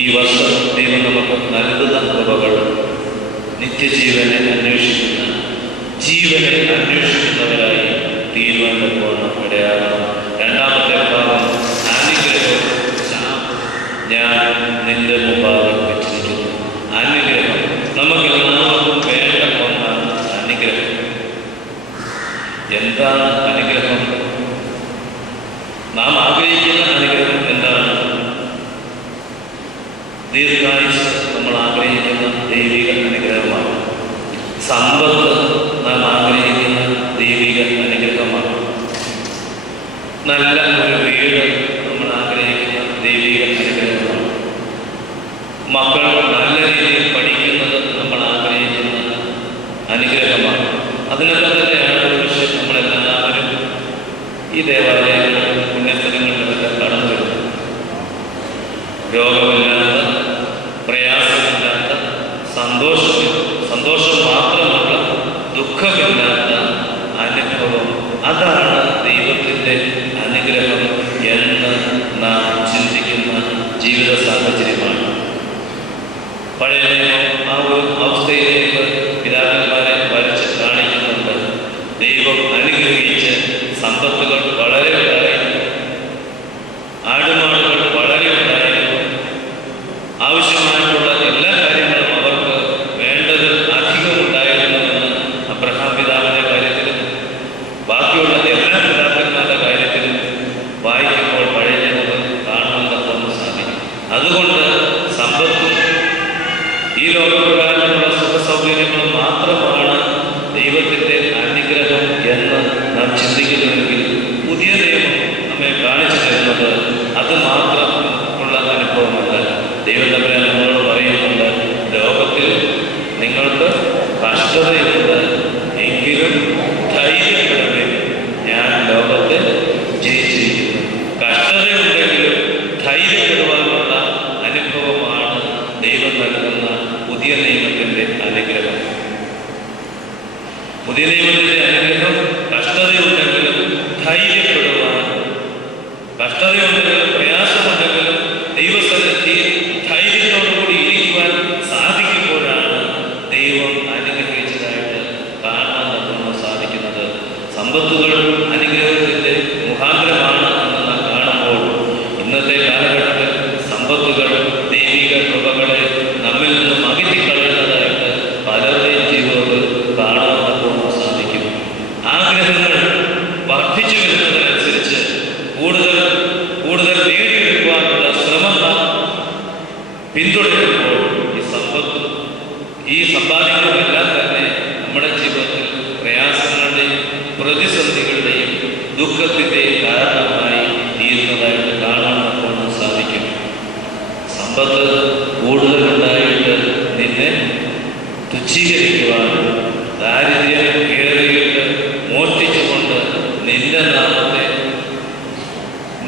ഈ വർഷം ദൈവം നമുക്ക് നൽകുന്ന കൃപകൾ നിത്യജീവനെ അന്വേഷിക്കുന്ന, ജീവനെ അന്വേഷിക്കുന്നവരായി തീരുവാൻ ഇടയാകണം. രണ്ടാമത്തെ ഭാഗം അനുഗ്രഹം. ഞാൻ നിന്റെ മുമ്പാകെ വെച്ചിരിക്കുന്നു. അനുഗ്രഹം നമുക്കെല്ലാവർക്കും വേണ്ട ഒന്നാണ്. അനുഗ്രഹം എന്താണ്? അനുഗ്രഹം നാം ആഗ്രഹിക്കുന്ന അനുഗ്രഹം എന്താണ്? ദീർഘായുസ് നമ്മൾ ആഗ്രഹിക്കുന്ന ദൈവിക അനുഗ്രഹമാണ്. സമ്പത്ത് നാം ആഗ്രഹിക്കുന്ന ദൈവിക അനുഗ്രഹമാണ്. നല്ല ഒരു വീട് നമ്മൾ ആഗ്രഹിക്കുന്ന ദൈവിക അനുഗ്രഹമാണ്. മക്കൾ നല്ല രീതിയിൽ പഠിക്കുന്നത് നമ്മൾ ആഗ്രഹിക്കുന്ന അനുഗ്രഹമാണ്. അതിനൊക്കെ തന്നെയാണ് ഒരു വിഷയം നമ്മളെല്ലാവരും ഈ ദേവാലയങ്ങളിൽ പുണ്യസ്ഥലങ്ങളിലൊക്കെ കടന്നു വരുന്നത്. രോഗമില്ലാത്ത, പ്രയാസമില്ലാത്ത, സന്തോഷം മാത്രമല്ല ദുഃഖമില്ലാത്ത അനുഭവം, അതാണ് ദൈവത്തിൻ്റെ അനുഗ്രഹം എന്ന് നാം ചിന്തിക്കുന്ന ജീവിത സാഹചര്യമാണ്. പഴയ ആ ഒരു അവസ്ഥയിലേക്ക് പിതാക്കന്മാരെ വരച്ച് കാണിക്കുന്നുണ്ട്. ദൈവം അനുഗ്രഹിച്ച് സമ്പത്തുകൾ വളരെ ഉണ്ടായിരുന്നു, ആടുമാടുകൾ വളരെ ഉണ്ടായിരുന്നു, ആവശ്യമായിട്ടുള്ള എല്ലാ കാര്യങ്ങളും അവർക്ക് വേണ്ടത് അധികമുണ്ടായിരുന്നുവെന്ന് അബ്രഹാം പിതാവിൻ്റെ കാര്യത്തിലും ബാക്കിയുള്ള എല്ലാ പിതാക്കന്മാരുടെ കാര്യത്തിലും വായിക്കുമ്പോൾ പഴയ ജനങ്ങൾ കാണാൻ തന്നു സാധിക്കും. അതുകൊണ്ട് സമ്പത്തും ഈ ലോകപ്രകാരമുള്ള സുഖസൗകര്യങ്ങളും മാത്രമാണ് ദൈവത്തിൻ്റെ അനുഗ്രഹം എന്ന് നാം ചിന്തിക്കുന്നുവെങ്കിൽ, പുതിയ ദൈവം നമ്മെ കാണിച്ചു തരുന്നത് അത് മാത്രം ഉള്ള അനുഭവമല്ല. ദൈവം തമ്മിൽ നമ്മളോട് പറയുന്നുണ്ട്, ലോകത്തിൽ നിങ്ങൾക്ക് കഷ്ടതയുണ്ട്, എങ്കിലും ധൈര്യപ്പെടവേ, ഞാൻ ലോകത്തെ ജയിച്ചിരിക്കുന്നു. കഷ്ടതയുണ്ടെങ്കിലും ധൈര്യപ്പെടുവാനുള്ള അനുഭവമാണ് ദൈവം നൽകുന്ന പുതിയ നിയമത്തിൻ്റെ അനുഗ്രഹം. പുതിയ നിയമത്തിൻ്റെ അനുഗ്രഹം കഷ്ടതയുണ്ടെങ്കിലും ധൈര്യപ്പെടുവാൻ, കഷ്ടതയുണ്ടെങ്കിലും പ്രയാസമുണ്ടെങ്കിലും ദൈവസ്ഥലത്തിൽ ധൈര്യത്തോടുകൂടി ഇരിക്കുവാൻ സാധിക്കുമ്പോഴാണ് ദൈവം അനുഗ്രഹിച്ചതായിട്ട് കാണാൻ നമുക്ക് സാധിക്കുന്നത്. സമ്പത്തുകൾ അനുഗ്രഹത്തിൻ്റെ മുഖാന്തരമാണ് എന്ന് നാം കാണുമ്പോൾ, ഇന്നത്തെ കാലഘട്ടത്തിൽ സമ്പത്തുകൾ ദൈവിക കൃപകളെ നമ്മിൽ നിന്നും അകറ്റിക്കളയുന്നതായിട്ട് പലരുടെയും ജീവിതത്തിൽ കാണാൻ നമുക്ക് സാധിക്കും. ആഗ്രഹങ്ങൾ വർദ്ധിച്ചു വരുന്നതിനനുസരിച്ച് കൂടുതൽ കൂടുതൽ നേടിയെടുക്കുവാനുള്ള ശ്രമം നാം പിന്തുടരുമ്പോൾ ഈ സമ്പാദിക്കുന്നതെല്ലാം തന്നെ നമ്മുടെ ജീവിതത്തിൽ പ്രയാസങ്ങളുടെയും പ്രതിസന്ധികളുടെയും ദുഃഖത്തിൻ്റെയും കാരണമായി തീരുന്നതായിട്ട് കാണാൻ നമുക്ക് സാധിക്കും. സമ്പത്ത് കൂടുതലുണ്ടായിട്ട് നിന്നെ തുച്ഛീകരിക്കുവാനും, ദാരിദ്ര്യം ഏറിയിട്ട് മോഷ്ടിച്ചുകൊണ്ട് നിന്റെ നാമത്തെ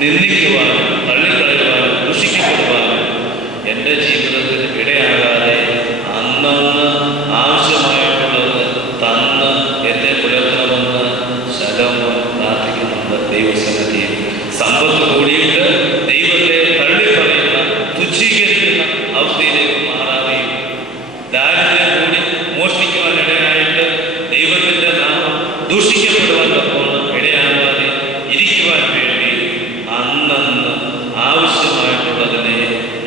നിന്ദിക്കുവാനും, തള്ളിക്കളയുവാനും, ദുഷിക്കപ്പെടുവാനും എൻ്റെ ജീവിതത്തിൽ ഇടയാകാതെ അന്നന്ന് ആവശ്യമായിട്ടുള്ളത് തന്ന് എന്നെ പുലർത്തണമെന്ന് ശലോമോൻ പ്രാർത്ഥിക്കുന്നുണ്ട് ദൈവസന്നിധിയിൽ. സമ്പത്ത് കൂടിയിട്ട് ദൈവത്തെ തള്ളിപ്പറയുന്ന, തുച്ഛീകരിക്കുന്ന അവസ്ഥയിലേക്ക് മാറാതെയും, ദാരിദ്ര്യം കൂടി മോഷ്ടിക്കുവാൻ ഇടയായിട്ട് ദൈവത്തിൻ്റെ നാമം ദൂഷിക്കപ്പെടുവാൻ ഇടയാകാതെ ഇരിക്കുവാൻ വേണ്ടി അന്നന്ന് ആവശ്യമായിട്ടുള്ളതിനെ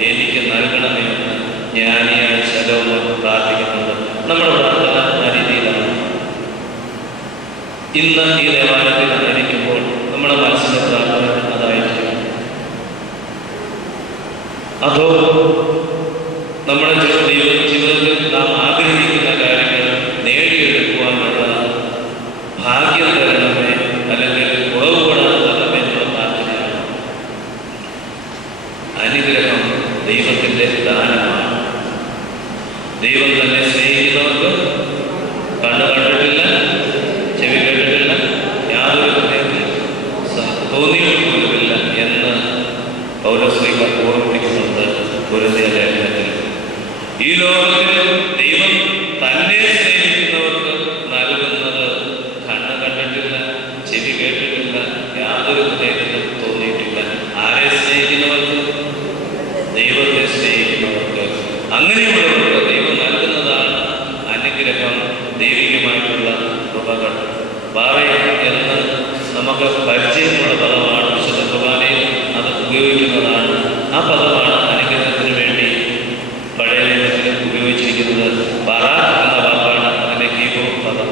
എനിക്ക് നൽകണമെന്ന് ജ്ഞാനിയായ ശലോമോൻ പ്രാർത്ഥിക്കുന്നുണ്ട്. നമ്മുടെ പ്രാർത്ഥന ആ രീതിയിലാണ്. ഇന്ന് ഈ ദേവാലയത്തിൽ ആയിരിക്കുമ്പോൾ നമ്മുടെ മനസ്സിലെ പ്രാർത്ഥന അതായിരിക്കും. അതോ നമ്മുടെ ജീവിതത്തിൽ നാം ആഗ്രഹിക്കുന്ന കാര്യങ്ങൾ നേടിയെടുക്കുവാനുള്ള ഭാഗ്യം തരണമേ, അല്ലെങ്കിൽ കുറവുകൂടാതെ തരണമേ എന്നുള്ള പ്രാർത്ഥനയാണ്. അനുഗ്രഹം ദൈവത്തിൻ്റെ ദാനമാണ്. ദൈവം തന്നെ സ്നേഹിക്കുന്നവർക്ക് കണ്ണു കണ്ടിട്ടില്ല, ചെവി കേട്ടിട്ടില്ല, യാതൊരു ഹൃദയത്തിൽ തോന്നിയിട്ടുമില്ല എന്ന് പൗലോസ്ലീഹ ഓർമ്മിപ്പിക്കുന്നുണ്ട് കൊരിന്ത്യർ ലേഖനത്തിൽ. ഈ ലോകത്തിൽ ദൈവം തന്നെ സ്നേഹിക്കുന്നവർക്ക് നൽകുന്നത് കണ്ണ് കണ്ടിട്ടില്ല, ചെവി കേട്ടിട്ടില്ല, യാതൊരു ഹൃദയത്തിലും തോന്നിയിട്ടില്ല. ആരെ സ്നേഹിക്കുന്നവർക്ക്? ദൈവത്തെ സ്നേഹിക്കും. അങ്ങനെയുള്ളവർക്ക് ദൈവം നൽകുന്നതാണ് അനുഗ്രഹം, ദൈവികമായിട്ടുള്ള കൃപകൾ. ബാറേ എന്ന് നമുക്ക് പരിചയമുള്ള പദമാണ്. വിശുദ്ധ കുർബാനയിൽ അത് ഉപയോഗിക്കുന്നതാണ്. ആ പദമാണ് അനുഗ്രഹത്തിന് വേണ്ടി പഴയ നിയമത്തിൽ ഉപയോഗിച്ചിരിക്കുന്നത്. ബറാഖ് എന്ന വാക്കാണ് അതിൻ്റെ ഹീബ്രു പദം,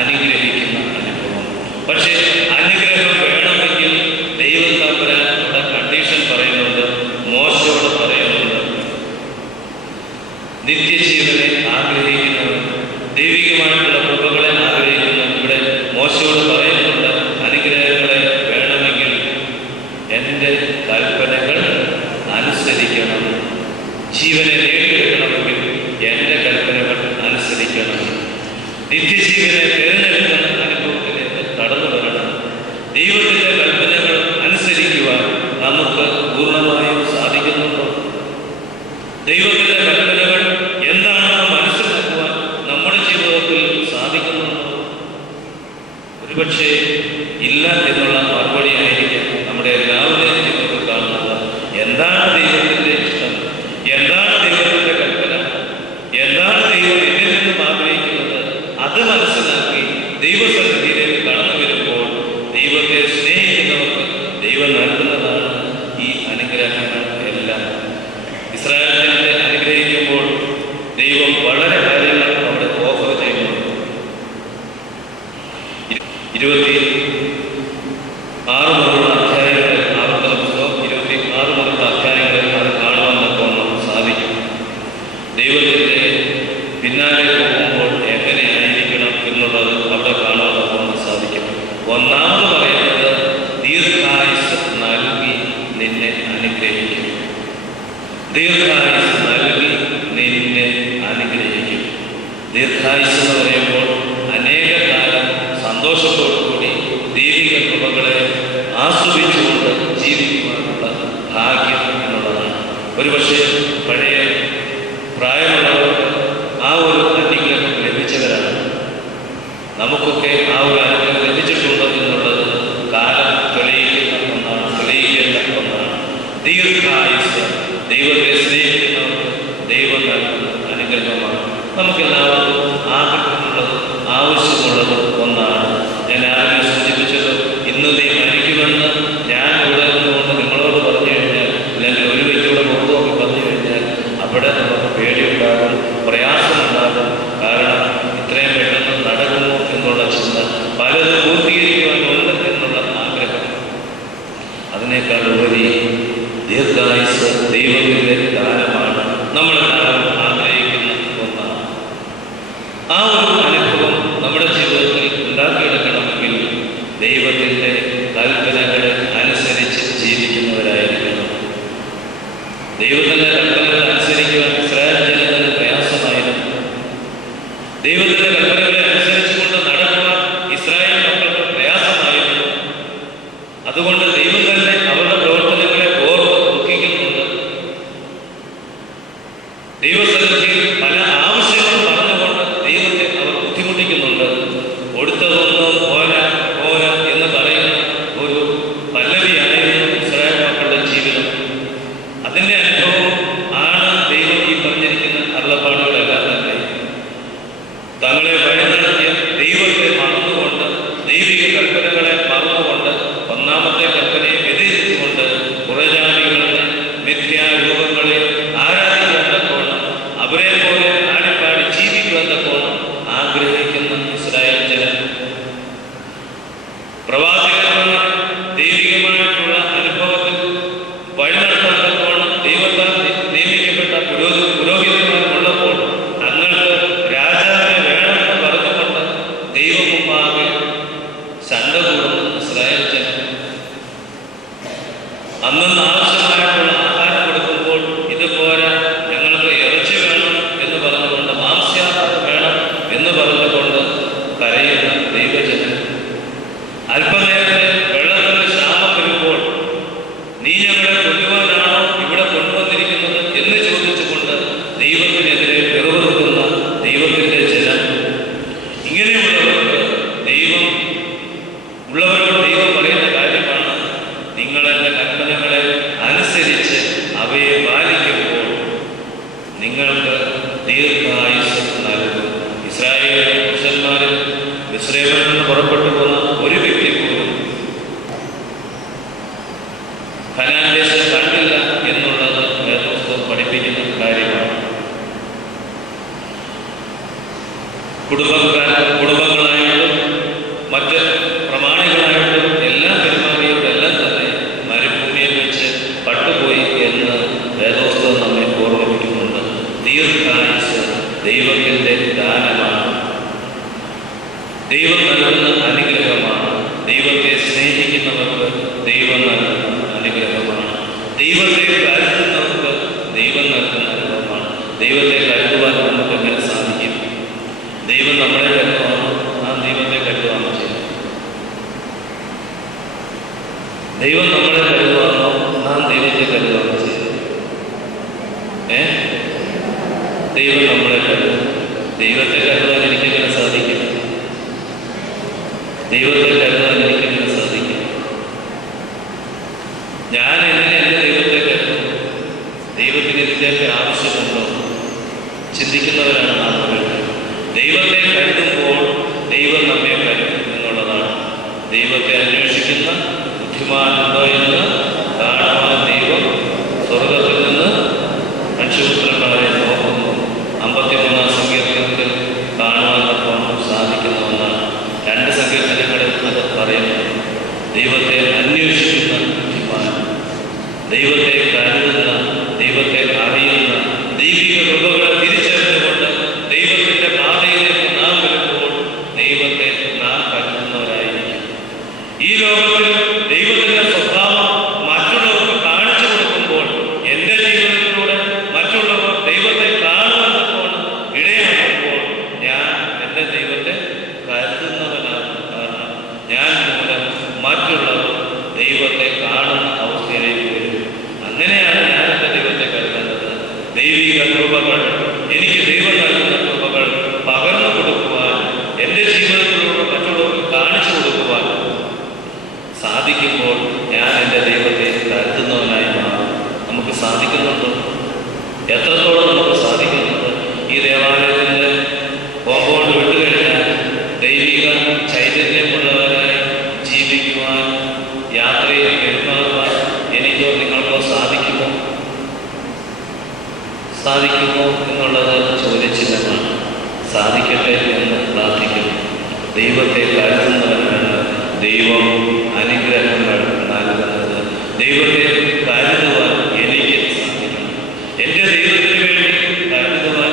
അനുഗ്രഹിക്കുന്ന അനുഭവം. പക്ഷേ അനുഗ്രഹം വേണമെങ്കിൽ ദൈവം തമ്പുരാൻ ഇവിടെ കണ്ടീഷൻ പറയുന്നുണ്ട്, മോശയോട് പറയുന്നുണ്ട്. നിത്യജീവനെ ആഗ്രഹിക്കുന്നവർ, ദൈവികമായിട്ടുള്ള കൃപകളെ ആഗ്രഹിക്കുന്നവർ ഇവിടെ മോശയോട് പറയുന്നുണ്ട്, അനുഗ്രഹങ്ങളെ വേണമെങ്കിൽ എൻ്റെ കൽപ്പനകൾ അനുസരിക്കണം. ജീവനെ നേടിയെടുക്കണമെങ്കിൽ എൻ്റെ കൽപ്പനകൾ അനുസരിക്കണം. നിത്യജീവനെ തിരഞ്ഞെടുക്കുന്ന അനുഭവത്തിലേക്ക് കടന്നു വരണം. ദൈവത്തിൻ്റെ കൽപ്പനകൾ അനുസരിക്കുവാൻ നമുക്ക് പൂർണ്ണമായും സാധിക്കുന്നുണ്ടോ? ദൈവത്തിൻ്റെ കൽപ്പനകൾ എന്താണെന്ന് മനസ്സിലാക്കുവാൻ നമ്മുടെ ജീവിതത്തിൽ സാധിക്കുന്നുണ്ടോ? ഒരുപക്ഷെ ഇല്ല എന്നുള്ള മറുപടി ആയിരിക്കും നമ്മുടെ എല്ലാവരുടെയും ജീവിതത്തിൽ കാണുന്നത്. എന്താണ് ദൈവത്തിൻ്റെ ഇഷ്ടം? എന്താണ് ദൈവത്തിൻ്റെ കൽപ്പന? എന്താണ് ദൈവം എന്നിൽ നിന്നും ആഗ്രഹിക്കുന്നത്? അത് മനസ്സിലാക്കി ദൈവസന്നിധിയിലേക്ക് കടന്നു വരുമ്പോൾ ദൈവത്തെ സ്നേഹിക്കുന്നവർക്ക് ദൈവം നൽകുന്നതാണ് ഈ അനുഗ്രഹങ്ങൾ എല്ലാം. ഇസ്രായേൽ ജനത്തെ അനുഗ്രഹിക്കുമ്പോൾ ദൈവം വളരെ കാര്യങ്ങൾ അവിടെ ഓഫർ ചെയ്യുന്നുണ്ട്. 26 മുതലുള്ള അധ്യായങ്ങളിൽ, ആവർത്തന പുസ്തകം 26 മുതലുള്ള അധ്യായങ്ങളിൽ അത് കാണുവാൻ നമുക്ക് സാധിക്കും. ദൈവത്തിൻ്റെ പിന്നാലെ പോകുമ്പോൾ എങ്ങനെയായിരിക്കണം എന്നുള്ളത് അവിടെ കാണാൻ നമുക്ക് സാധിക്കും. ഒന്നാമത് പറയുന്നത്, ദീർഘായുസ് നൽകി നിന്നെ അനുഗ്രഹിക്കും. ദീർഘായുസ് നൽകി നിന്നെ അനുഗ്രഹിക്കും. ദീർഘായുസ് എന്ന് പറയുമ്പോൾ അനേക കാലം സന്തോഷത്തോടുകൂടി ദൈവിക കൃപകളെ ആസ്വദിച്ചുകൊണ്ട് ജീവിക്കുവാനുള്ള ഭാഗ്യം എന്നുള്ളതാണ്. ഒരുപക്ഷെ പഴയ പ്രായമുള്ളവർക്ക് ആ ഒരു അനുഗ്രഹം ലഭിച്ചവരാണ്. നമുക്കൊക്കെ ആ ഒരു അനുഗ്രഹം ലഭിച്ചിട്ടുണ്ടോ എന്നുള്ളത് കാലം തെളിയിക്കേണ്ട ഒന്നാണ്. ദീർഘായുസ് ദൈവത്തെ സ്നേഹിക്കുന്നവർക്ക് ദൈവം നൽകുന്ന അനുഗ്രഹമാണ്. നമുക്കെല്ലാവർക്കും ആഗ്രഹമുള്ളത്, ആവശ്യമുള്ളത് ഒന്നാണ്. ഞാൻ ആദ്യം സൂചിപ്പിച്ചത്, ഇന്ന് നീ മരിക്കുമെന്ന് ഞാൻ ഇവിടെ നിന്നുകൊണ്ട് നിങ്ങളോട് പറഞ്ഞു കഴിഞ്ഞാൽ, അല്ലെങ്കിൽ ഒരു വ്യക്തിയുടെ മുഖത്ത് നോക്കി പറഞ്ഞു കഴിഞ്ഞാൽ അവിടെ നമുക്ക് പേടിയുണ്ടാകും, പ്രയാസമുണ്ടാകും. കാരണം ഇത്രയും പെട്ടെന്ന് നടക്കുമോ എന്നുള്ള ചിന്ത, പലതും പൂർത്തീകരിക്കുവാനുണ്ട് എന്നുള്ള ആഗ്രഹം. അതിനേക്കാൾ ഉപരി ദീർഘായുസ് ദൈവത്തിൻ്റെ ദാനമാണ്. നമ്മളെല്ലാവരും ആഗ്രഹിക്കുന്ന ഒന്നാണ്. ആ ഒരു അനുഭവം നമ്മുടെ ജീവിതത്തിൽ ഉണ്ടാക്കിയെടുക്കണമെങ്കിൽ ദൈവത്തിൻ്റെ കൽപ്പനകളെ അനുസരിച്ച് ജീവിക്കുന്നവരായിരിക്കണം. ദൈവത്തിൻ്റെ കൽപ്പനകൾ അനുസരിക്കുവാൻ ഇസ്രായേൽ ജനത്തിന് പ്രയാസമായിരുന്നു. ദൈവത്തിൻ്റെ കൽപ്പനകളെ അനുസരിച്ചുകൊണ്ട് നടക്കുവാൻ ഇസ്രായേൽ മക്കൾക്ക് പ്രയാസമായിരുന്നു. അതുകൊണ്ട് ദൈവം തന്നെ അവരുടെ പ്രവർത്തനങ്ങളെ ഓർത്ത് ദുഃഖിക്കുന്നുണ്ട്. ദൈവസന്നിധിയിൽ പല ആവശ്യങ്ങളും പറഞ്ഞുകൊണ്ട് ദൈവത്തെ അവർ ബുദ്ധിമുട്ടിക്കുന്നുണ്ട്. കൊടുത്തതൊന്നും പോരാ എന്ന് പറയുന്ന ഒരു പല്ലവിയായിരുന്നു ഇസ്രായേൽ മക്കളുടെ ജീവിതം. അതിൻ്റെ അനുഭവം ആണ് ദൈവം ഈ പറഞ്ഞിരിക്കുന്ന അരുളപ്പാടുകളെല്ലാം തന്നെ. തങ്ങളെ വഴിനടത്തിയ ദൈവത്തെ മറന്നുകൊണ്ട്, ദൈവിക കൽപ്പനകളെ മറന്നുകൊണ്ട്, ഒന്നാമത്തെ കൽപ്പനയെ വ്യതിരിച്ചുകൊണ്ട് പുറജാതികളുടെ മിഥ്യാരൂപങ്ങളെ ആരാധിക്കാൻ തക്കോണം, അവരെ പോലെ ആടിപ്പാടി ജീവിക്കുവാൻ തക്കോണം ആഗ്രഹിക്കുന്ന ഇസ്രായേൽ ജനം, പ്രവാചകന്മാർ ദൈവികമായിട്ടുള്ള അനുഭവത്തിൽ വഴിനടത്താൻ തക്കോണം ദൈവത്താൽ നിയമിക്കപ്പെട്ട പുരോഹിതന്മാരുള്ളപ്പോൾ തങ്ങൾക്ക് രാജാവിനെ വേണമെന്ന് പറഞ്ഞുകൊണ്ട് ദൈവം മുമ്പാകെ ചണ്ട കൂടുന്ന ഇസ്രായേൽ ജനം. അന്നന്ന് ആവശ്യമായിട്ടുള്ള ആഹാരം കൊടുക്കുമ്പോൾ ഇത് പോരാ, ഞങ്ങൾക്ക് ഇറച്ചി വേണം എന്ന് പറഞ്ഞുകൊണ്ട്, മാംസ്യാഹാരം വേണം എന്ന് പറഞ്ഞുകൊണ്ട് കരയുന്ന ദൈവജനം. അല്പനേരത്തെ വെള്ളത്തിന് ക്ഷാമം വരുമ്പോൾ നീ ഞങ്ങളെ കൊല്ലുവാനാണോ ഇവിടെ കൊണ്ടുവന്നിരിക്കുന്നത് എന്ന് ചോദിച്ചുകൊണ്ട് ദൈവത്തിനെതിരെ പിറവിറുക്കുന്ന ദൈവത്തിൻ്റെ ജനം. ഇങ്ങനെയുള്ളവർക്ക് ഉള്ളവരോട് ദൈവം പറയുന്ന കാര്യമാണ്, നിങ്ങളെൻ്റെ കൽപ്പനകളെ അനുസരിച്ച് അവയെ പാലിക്കുമ്പോൾ നിങ്ങൾക്ക് ദീർഘായുസ് നൽകും. ഇസ്രായേൽ പുരുഷന്മാരിൽ മിസ്രയീമിൽ നിന്ന് പുറപ്പെട്ടു പോന്ന ഒരു വ്യക്തി പോലും കനാൻ ദേശം കണ്ടില്ല എന്നുള്ളത് വേദപുസ്തകം പഠിപ്പിക്കുന്ന കാര്യമാണ്. കുടുംബങ്ങളായിട്ടും മറ്റ് പ്രമാണികളായിട്ടും എല്ലാ പെരുമാറിയോടും എല്ലാം തന്നെ മരുഭൂമിയിൽ വെച്ച് പട്ടുപോയി എന്ന് വേദപുസ്തകം നമ്മെ ഓർമ്മിപ്പിക്കുന്നുണ്ട്. ദീർഘായുസ് ദൈവത്തിൻ്റെ ദാനമാണ്, ദൈവം നൽകുന്ന അനുഗ്രഹമാണ്. ദൈവത്തെ സ്നേഹിക്കുന്നവർക്ക് ദൈവം നൽകുന്ന അനുഗ്രഹമാണ്. ദൈവത്തെ കരുതുന്നവർക്ക് ദൈവം നൽകുന്ന അനുഗ്രഹമാണ്. ദൈവത്തെ കരുതുവാൻ നമുക്ക് എങ്ങനെ സാധിക്കും? ദൈവം നമ്മളെ കരുതുവാണോ? നാം ദൈവത്തെ കരുതുവാണോ ചെയ്യുന്നത്? ദൈവം നമ്മളെ കരുതുവാണോ? നാം ദൈവത്തെ കരുതുവാണോ ചെയ്യുന്നത്? ദൈവം നമ്മളെ കരുതും. ദൈവത്തെ കരുതാൻ എനിക്കെങ്ങനെ സാധിക്കും? ദൈവത്തെ കരുതാൻ എനിക്കെങ്ങനെ സാധിക്കും? ഞാൻ എങ്ങനെ എൻ്റെ ദൈവത്തെ കരുതും? ദൈവത്തിന് ഇതിൻ്റെയൊക്കെ ആവശ്യമുണ്ടോ? ചിന്തിക്കുന്നവരാണ് നമ്മൾ. ദൈവത്തെ കരുതുമ്പോൾ ദൈവം നമ്മെ കരുതും എന്നുള്ളതാണ്. ദൈവത്തെ അന്വേഷിക്കുന്ന ബുദ്ധിമാനുണ്ടോ എന്ന് കാണുവാൻ ദൈവം സ്വർഗത്തിൽ നിന്ന് മനുഷ്യപുത്രന്മാരെ നോക്കുന്നു. 53-ാം സങ്കീർത്തനത്തിൽ കാണുവാൻ സാധിക്കുന്ന ഒന്നാണ്. 2 സങ്കീർത്തനങ്ങളിൽ അത് പറയുന്നു. ദൈവത്തെ അന്വേഷിക്കുന്ന ബുദ്ധിമാൻ, ദൈവത്തെ കരുതുന്ന, ദൈവത്തെ അറിയുന്ന, ദൈവിക കൃപകളെ തിരിച്ചറിഞ്ഞുകൊണ്ട് ദൈവത്തിൻ്റെ പാതയിലേക്ക് നാം വരുമ്പോൾ ദൈവത്തെ നാം കരുതുന്നവരായിരിക്കും. ഈ ലോകത്തിൽ ദൈവത്തിൻ്റെ സ്വഭാവം മറ്റുള്ളവർക്ക് കാണിച്ചു കൊടുക്കുമ്പോൾ എൻ്റെ ജീവിതത്തിലൂടെ മറ്റുള്ളവർ ദൈവത്തെ കാണുവാൻ ഇടയാകുമ്പോൾ ഞാൻ എൻ്റെ ദൈവത്തെ കരുതുന്നവനാണ്. കാരണം ഞാൻ മൂലം മറ്റുള്ളവർ ദൈവത്തെ കാണുന്ന അവസ്ഥയിലേക്ക് വരും. അങ്ങനെയാണ് ഞാൻ എൻ്റെ ദൈവത്തെ കരുതുന്നത്. ദൈവിക കൃപകൾ, എനിക്ക് ദൈവം നൽകുന്ന കൃപകൾ പകർന്നു കൊടുക്കുവാൻ, എൻ്റെ ജീവിതത്തിലൂടെ മറ്റുള്ളവർക്ക് കാണിച്ചു കൊടുക്കുവാൻ സാധിക്കുമ്പോൾ ഞാൻ എൻ്റെ ദൈവത്തെ കരുതുന്നവനായി മാറും. നമുക്ക് സാധിക്കുന്നുണ്ടോ? എത്രത്തോളം നമുക്ക് സാധിക്കുന്നുണ്ട്? ഈ ദേവാലയത്തിൻ്റെ കോമ്പൗണ്ട് വിട്ടുകഴിഞ്ഞാൽ ദൈവിക ചൈതന്യമുള്ളവരായി ജീവിക്കുവാൻ, യാത്രയിൽ പെരുമാറുവാൻ എനിക്കോ നിങ്ങൾക്കോ സാധിക്കുമോ? സാധിക്കുമോ എന്നുള്ളത് ചോദ്യചിഹ്നമാണ്. സാധിക്കട്ടെ എന്ന് പ്രാർത്ഥിക്കുന്നു. ദൈവത്തെ കരുതുന്നവരാണ് ദൈവം അനുഗ്രഹങ്ങൾ നൽകുന്നത്. ദൈവത്തെ കരുതുവാൻ എനിക്ക് സാധിക്കണം. എൻ്റെ ദൈവത്തിന് വേണ്ടി കരുതുവാൻ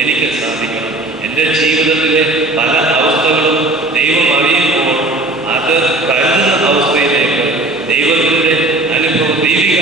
എനിക്ക് സാധിക്കണം. എൻ്റെ ജീവിതത്തിലെ പല അവസ്ഥകളും ദൈവം അറിയുമ്പോൾ അത് കരുതുന്ന അവസ്ഥയിലേക്ക് ദൈവത്തിൻ്റെ അനുഭവം, ദൈവിക